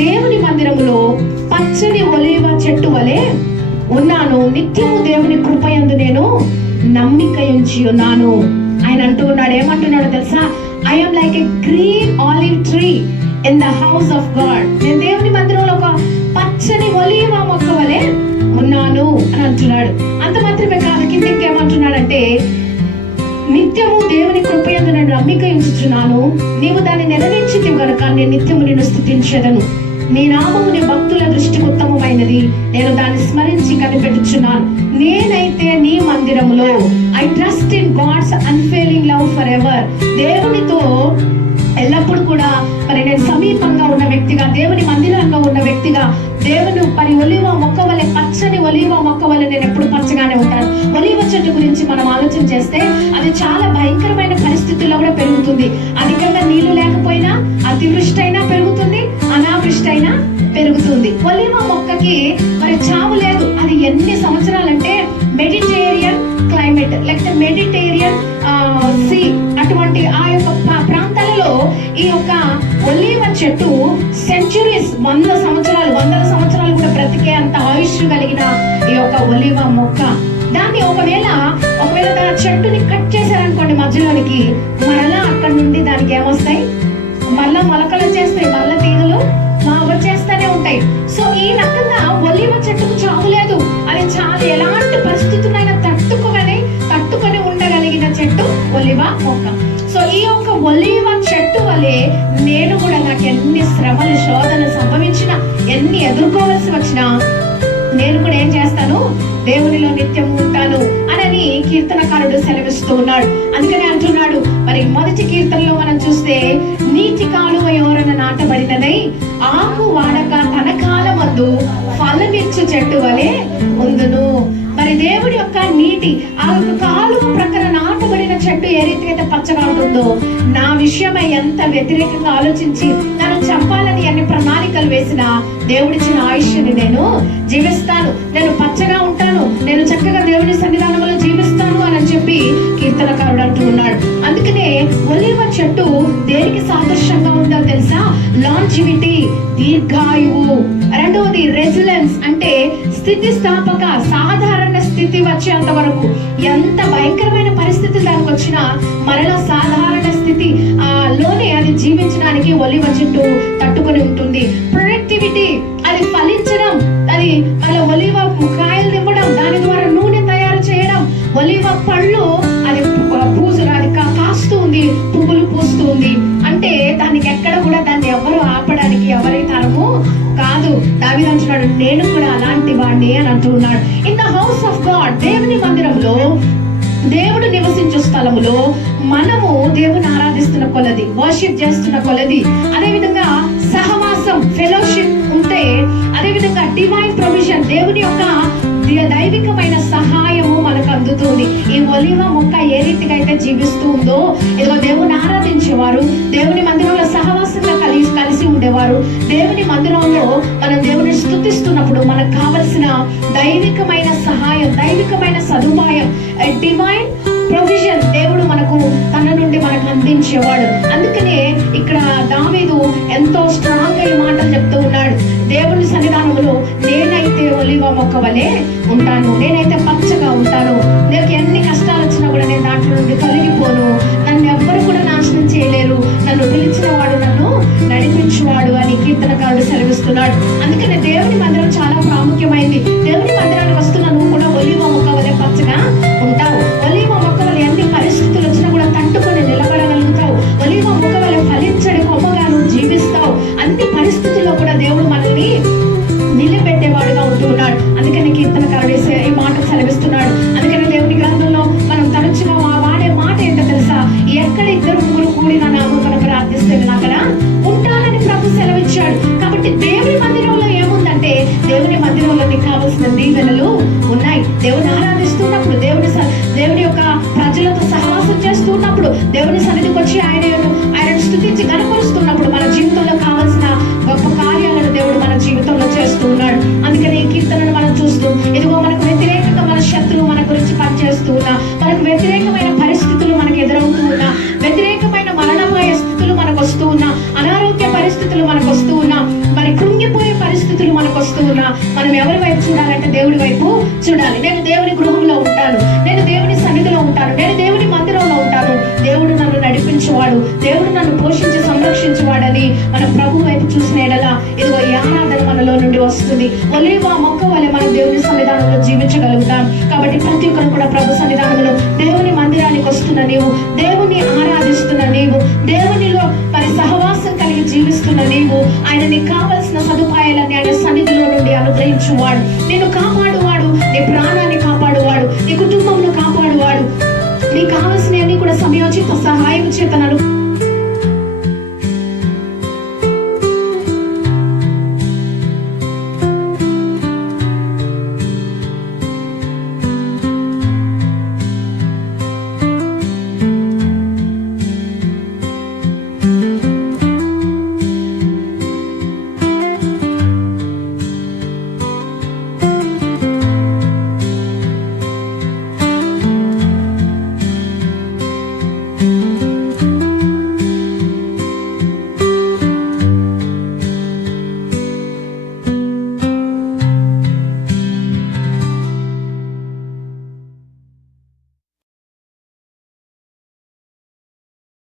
దేవుని మందిరములో పచ్చని ఒలీవ చెట్టు వలె ఉన్నాను. నిత్యము దేవుని కృపయందు నేను నమ్మిక ఉంచి ఉన్నాను. ఆయన అంటూ ఉన్నాడు, ఏమంటున్నాడో తెలుసా? I am like a green olive tree in the house of God. నేను దేవుని మందిరంలో ఒక పచ్చని ఒలీవ మొక్క వలె ఉన్నాను అని అంటున్నాడు. అంత మాత్రమే కాదు, కింద ఇంకేమంటున్నాడంటే, నిత్యము దేవుని కృపయందు నేను నమ్మిక ఉంచుచున్నాను. నీవు దాన్ని నెరవేర్చితివి గనుక నేను నిత్యము నిన్ను స్తుతించెదను. నీ నామము నీ భక్తుల దృష్టికి ఉత్తమమైనది, నేను దాన్ని స్మరించి కనిపెట్టుచున్నాను. నేనైతే నీ మందిరములో I trust in God's unfailing love forever. దేవునితో ఎల్లప్పుడు కూడా మరి నేను సమీపంగా ఉన్న వ్యక్తిగా, దేవుని మందిరంలో ఉన్న వ్యక్తిగా, దేవుని మరి ఒలీవ మొక్క వలె, పచ్చని ఒలీవ మొక్క వలె నేను ఎప్పుడు పచ్చగానే ఉంటాను. ఒలీవ చెట్టు గురించి మనం ఆలోచన చేస్తే అది చాలా భయంకరమైన పరిస్థితుల్లో కూడా పెరుగుతుంది. అధికంగా నీళ్లు లేకపోయినా అతివృష్టి అయినా పెరుగుతుంది, అనావృష్టి అయినా పెరుగుతుంది. ఒలీవ మొక్కకి మరి చావు లేదు. అది ఎన్ని సంవత్సరాలంటే మెడిటేరియన్ క్లైమేట్, లేకపోతే మెడిటేరియన్ సీ, అటువంటి ఆ యొక్క ప్రాంతాలలో ఈ యొక్క ఒలీవ చెట్టు సెంచురీస్, వందల సంవత్సరాలు కూడా బ్రతికే అంత ఆయుష్ కలిగిన ఈ యొక్క ఒలీవ మొక్క. దాన్ని ఒకవేళ చెట్టుని కట్ చేశారనుకోండి మధ్యలోనికి, మరలా అక్కడ నుండి దానికి ఏమొస్తాయి? మళ్ళా మొలకలు చేస్తాయి, మళ్ళా తీగలు వచ్చేస్తూనే ఉంటాయి. సో ఈ రకంగా ఒలీవ చెట్టుకు చావు లేదు. అది చాలా ఎలాంటి పరిస్థితులైనా తట్టుకొని ఉండగలిగిన చెట్టు ఒలీవ మొక్క. సో ఈ యొక్క ఒలీవ చెట్టు వలె నేను కూడా, నాకు ఎన్ని శ్రమలు శోధనలు సంభవించినా, ఎన్ని ఎదుర్కోవలసి వచ్చినా, నేను కూడా ఏం చేస్తాను? దేవునిలో నిత్యం ఉంటాను అని కీర్తనకారుడు సెలవిస్తూ ఉన్నాడు. అందుకని అంటున్నాడు, మరి మొదటి కీర్తనలో మనం చూస్తే, నీటి కాలువ ఎవరన్నా నాటబడినదై ఆకు వాడక తన కాలమందు ఫలమిచ్చు చెట్టు వలె ఉందును. మరి దేవుడి యొక్క నీటి ఆ యొక్క కాలువ ప్రక్కన నాటబడిన చెట్టు ఏ రీతిగా పచ్చగా ఉంటుందో, నా విషయమై ఎంత వ్యతిరేకంగా ఆలోచించి నన్ను చంపాలని అన్ని ప్రణాళికలు వేసిన దేవుడిచ్చిన ఆయుష్ని నేను జీవిస్తాను, నేను పచ్చగా ఉంటాను, నేను చక్కగా దేవుని సన్నిధానంలో జీవిస్తాను అని చెప్పి కీర్తనకారుడు అంటూ ఉన్నాడు. అందుకనే ఒలీవ చెట్టు దేనికి సాదృశ్యంగా ఉందో తెలుసా? లాంజివిటీ, దీర్ఘాయువు. రెండవది రెసిలెన్స్, అంటే స్థితిస్థాపక, సాధారణ స్థితి వచ్చేంత వరకు, ఎంత భయంకరమైన పరిస్థితులు దానికి వచ్చినా మరలా సాధారణ స్థితి లోనే అది జీవించడానికి ఒలీవ చెట్టు తట్టుకొని ఉంటుంది. ప్రొడక్టివిటీ, అది ఫలించడం, అది మళ్ళీ ఒలీవ కాయలు ఇవ్వడం, దాని ద్వారా నూనె తయారు చేయడం, ఒలీవ పళ్ళు అది కాస్తూ ఉంది, పువ్వులు పూస్తూ ఉంది. అంటే దానికి ఎక్కడ కూడా దాన్ని ఎవరు ఆపడానికి ఎవరి తరము కాదు. దావీదు అంటున్నాడు, నేను కూడా అలాంటి వాడిని అని అంటూ ఉన్నాడు. In the house of God, దేవుని మందిరంలో, దేవుడు నివసించే స్థలములో మనము దేవుని ఆరాధిస్తున్న కొలది, వర్షిప్ చేస్తున్న కొలది, అదేవిధంగా సహవాసం, ఫెలోషిప్ ఉంటే, అదేవిధంగా డివైన్ ప్రొవిజన్, దేవుని యొక్క దైవికమైన సహాయము మనకు అందుతుంది. ఈ ఒలీవ మొక్క ఏ రీతిగా అయితే జీవిస్తూ ఉందో, ఇదిగో దేవుని ఆరాధించేవారు, దేవుని మందిరంలో సహవాసంగా కలిసి ఉండేవారు, దేవుని మందిరంలో మనం దేవుని స్తుతిస్తున్నప్పుడు మనకు కావలసిన దైవికమైన సహాయం, దైవికమైన సదుపాయం, డివైన్ ప్రొవిజన్ దేవుడు మనకు తన నుండి మనకు అందించేవాడు. అందుకనే ఇక్కడ దావీదు ఎంతో స్ట్రాంగ్ గా ఈ మాటలు చెప్తూ ఉన్నాడు. దేవుని సన్నిధానంలో నేనైతే ఒలీవ మొక్క వలె ఉంటాను, నేనైతే పచ్చగా ఉంటాను, నాకు ఎన్ని కష్టాలు వచ్చినా కూడా నేను దాంట్లో నుండి తొలగిపోను, నన్ను ఎవ్వరు కూడా నాశనం చేయలేరు, నన్ను పిలిచిన వాడు నన్ను నడిపించువాడు అని కీర్తనకారుడు సెలవిస్తున్నాడు. అందుకని దేవుని మందిరం చాలా ప్రాముఖ్యమైంది. దేవుని మందిరానికి వస్తున్న నువ్వు కూడా ఒలీవ మొక్క వలె పచ్చగా ఉంటావు. ఒలీవ మొక్క వలె ఎన్ని పరిస్థితులు వచ్చినా కూడా తట్టుకొని నిలబడగలుగుతావు. ఒలీవ మొక్క వలె ఫలించడి కొమ్మగా నువ్వు జీవిస్తావు. అన్ని పరిస్థితుల్లో కూడా దేవుడు మనల్ని నిలబెట్టేవాడుగా ఉంటూ ఉన్నాడు. అందుకని కీర్తనకారుడు ఈ మాట సెలవిస్తున్నాడు. అందుకని దేవుని గ్రంథంలో మనం తరచుగా వాడే మాట ఏంటో తెలుసా? ఎక్కడ ఇద్దరు ముగ్గురు కూడిన నామమున ప్రార్థిస్తే నేను అక్కడ ఉంటానని ప్రభు సెలవిచ్చాడు. కాబట్టి దేవుని మందిరంలో ఏముందంటే, దేవుని మందిరంలో నీకు కావలసిన దీవెనలు ఉన్నాయి. దేవుని ఆరాధిస్తున్నప్పుడు, దేవుని యొక్క ప్రజలతో సహవాసం చేస్తున్నప్పుడు, దేవుని సన్నిధికి వచ్చి ఆయనను స్తుతించి గణపరుస్తున్నప్పుడు మన జీవితంలో కావలసిన గొప్ప కార్యాలను దేవుడు మన జీవితంలో చేస్తూ ఉన్నాడు. అందుకని ఈ కీర్తనను మనం చూస్తూ, ఇదిగో మనకు వ్యతిరేకంగా మన శత్రువు మన గురించి పనిచేస్తూ ఉన్నా, మనకు వ్యతిరేకమైన పరిస్థితులు మనకు ఎదురవుతూ ఉన్నా, వ్యతిరేకమైన మరణమయ స్థితులు మనకు వస్తూ ఉన్నా, అనారోగ్య పరిస్థితులు మనకు వస్తూ ఉన్నా, మరి పరిస్థితులు మనకు వస్తూ ఉన్నా మనం ఎవరి వైపు చూడాలంటే దేవుడి వైపు చూడాలి. నేను దేవుని గృహంలో ఉంటాను, నేను దేవుని సన్నిధిలో ఉంటాను, నేను దేవుని మందిరంలో ఉంటాను, దేవుడు నన్ను నడిపించేవాడు, దేవుడు నన్ను పోషించి సంరక్షించేవాడని మన ప్రభు వైపు చూసిన ఎడల ఇదిగో ఈ ఆరాధన మనలో నుండి వస్తుంది. ఒలీవ మొక్క వలె మనం దేవుని సన్నిధానంలో జీవించగలుగుతాం. కాబట్టి ప్రతి ఒక్కరు కూడా ప్రభు సన్నిధానంలో దేవుని మందిరానికి వస్తున్న నీవు, దేవుని ఆరాధిస్తున్న నీవు, దేవునిలో మరి సహవాసం కలిగి జీవిస్తున్న నీవు, ఆయన నీకు కావలసిన సదుపాయాలన్నీ ఆయన సన్నిధిలో నుండి అనుగ్రహించువాడు, నిన్ను కాపాడువాడు, నీ ప్రాణాన్ని కాపాడువాడు, నీ కుటుంబంలో కాపాడువాడు, నీకు కావలసినవన్నీ కూడా సమయోచిత సహాయం చేత